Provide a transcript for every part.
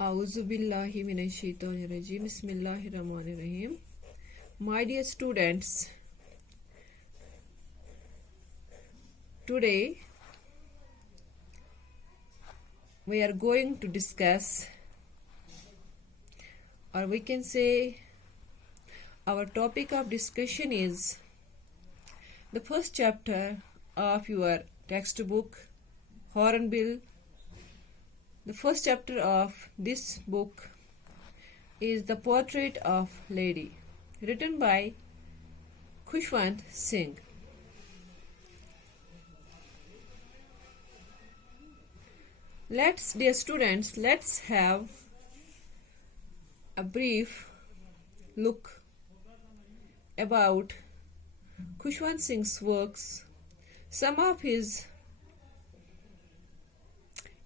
Auzubillahi minash-shaytanir-rajim. Bismillahir-rahmanir-rahim. My dear students, today we are going to discuss, or we can say our topic of discussion is the first chapter of your textbook, Hornbill. The first chapter of this book is The Portrait of Lady, written by Khushwant Singh. Dear students, let's have a brief look about Khushwant Singh's works, some of his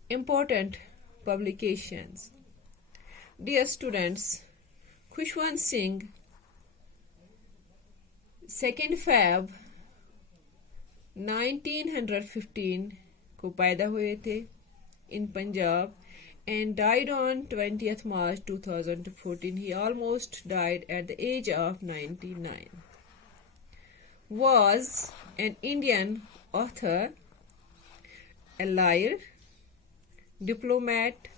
important publications. Dear students, Khushwant Singh 2 Feb 1915 को पैदा हुए थे in Punjab and died on 20th March 2014. He almost died at the age of 99. Was an Indian author, a lawyer, diplomat,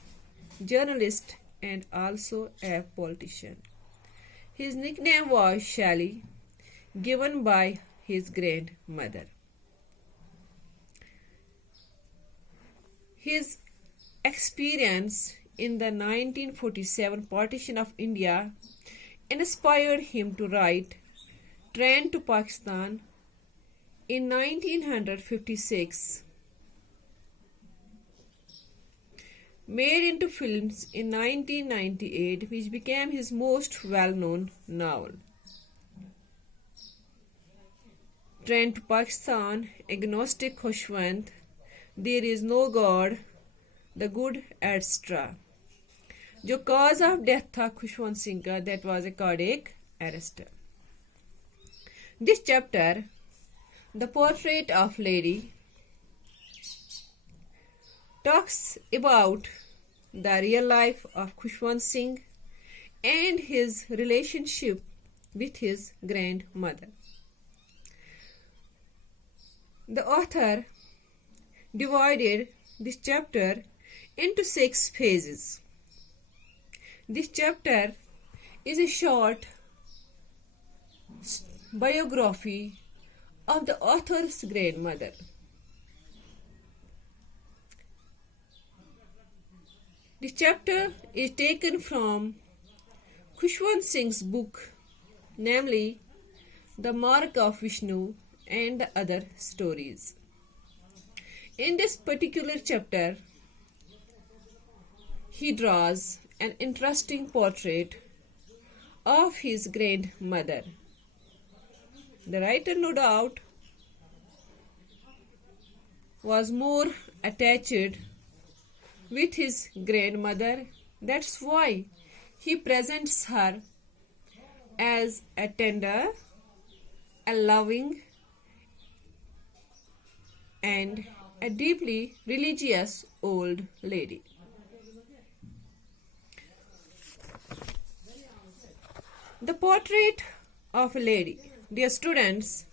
journalist, and also a politician. His nickname was Shally, given by his grandmother. His experience in the 1947 partition of India inspired him to write Train to Pakistan in 1956. Made into films in 1998, which became his most well-known novel. Train to Pakistan, Agnostic Khushwant, There is no God, The Good, etc. जो cause of death था Khushwant Singh का, that was a cardiac arrest. This chapter, The Portrait of Lady, talks about the real life of Khushwant Singh and his relationship with his grandmother. The author divided this chapter into 6 phases. This chapter is a short biography of the author's grandmother. This chapter is taken from Khushwant Singh's book, namely The Mark of Vishnu and the Other Stories. In this particular chapter, he draws an interesting portrait of his grandmother. The writer, no doubt, was more attached with his grandmother. That's why he presents her as a tender, a loving, and a deeply religious old lady. The Portrait of a Lady. Dear students,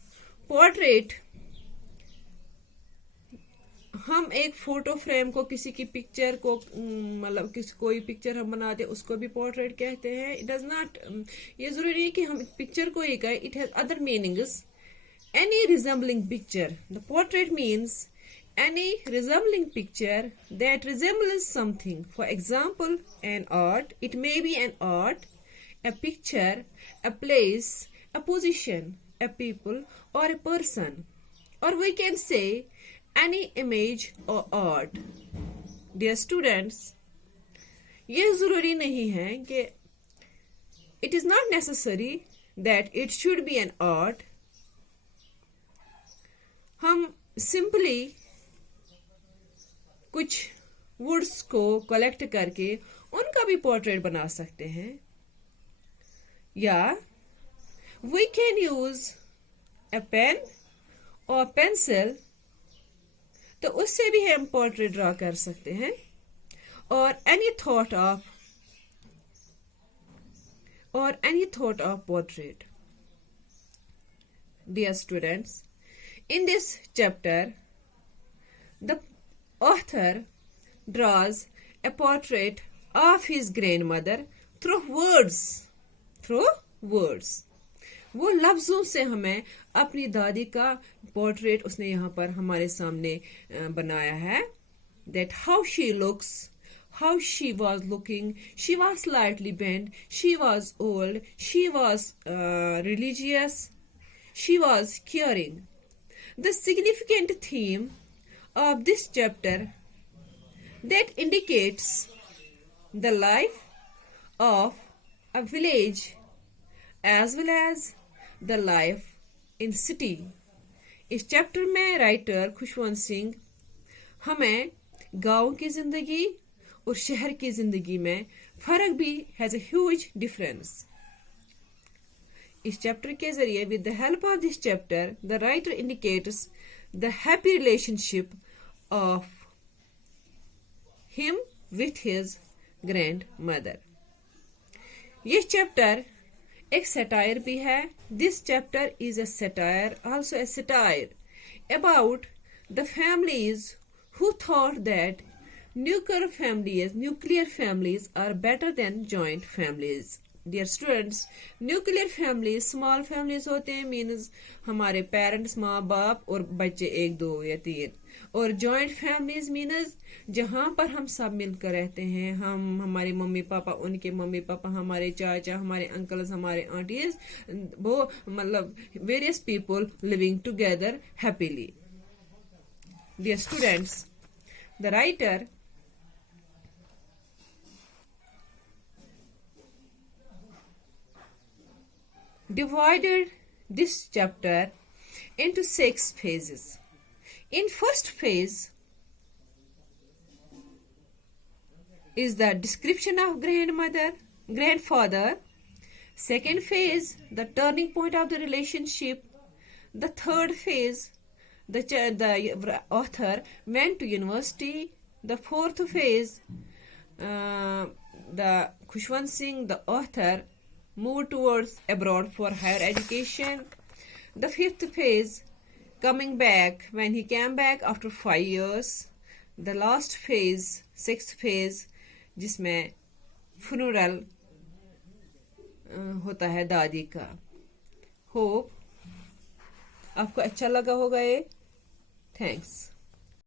portrait, हम एक photo frame को, किसी की picture को, मतलब कोई picture हम बनाते हैं उसको भी पोर्ट्रेट कहते हैं. इट डज नॉट, ये जरूरी नहीं कि हम पिक्चर को ही कहें. It has other meanings. Any resembling picture. The portrait means any resembling picture that resembles something. For example, an art. It may be an art, a picture, a place, a position, a people, or a person. Or we can say any image or art. Dear students, ये जरूरी नहीं है कि it is not necessary that it should be an art. हम simply कुछ woods को collect करके उनका भी पोर्ट्रेट बना सकते हैं, या we can use a pen और पेंसिल, तो उससे भी हम पोर्ट्रेट ड्रा कर सकते हैं. और any thought of or any thought of portrait. Dear students, in this chapter, the author draws a portrait of his grandmother through words. Through words. वो लफ्जों से हमें अपनी दादी का पोर्ट्रेट उसने यहाँ पर हमारे सामने बनाया है. That how she looks, how she was looking, she was slightly bent, she was old, she was religious, she was caring. The significant theme of this chapter that indicates the life of a village as well as the life in city. इस chapter में writer Khushwant Singh हमें गांव की जिंदगी और शहर की जिंदगी में फर्क भी हैज अ ह्यूज डिफरेंस. इस चैप्टर के जरिए with the help of this chapter the writer indicates the happy relationship of him with his grand mother. ये चैप्टर एक सटायर भी है. This chapter is a satire, also a satire about the families who thought that nuclear families are better than joint families. Dear students, nuclear families, small families होते हैं, means हमारे parents, माँ बाप और बच्चे 1 2 या 3. और जॉइंट फैमिलीज मीन्स जहाँ पर हम सब मिलकर रहते हैं. हम, हमारे मम्मी पापा, उनके मम्मी पापा, हमारे चाचा, हमारे अंकल्स, हमारे आंटीज, वो मतलब various people living together happily. Dear students, the writer divided this chapter into 6 phases. In first phase is the description of grandfather. Second phase, the turning point of the relationship. The third phase, the author went to university. The fourth phase, the Khushwant Singh, the author, moved towards abroad for higher education. The fifth phase, coming back, when he came back after 5 years. The last phase, sixth phase, जिसमें funeral होता है दादी का. Hope आपको अच्छा लगा होगा ये. थैंक्स.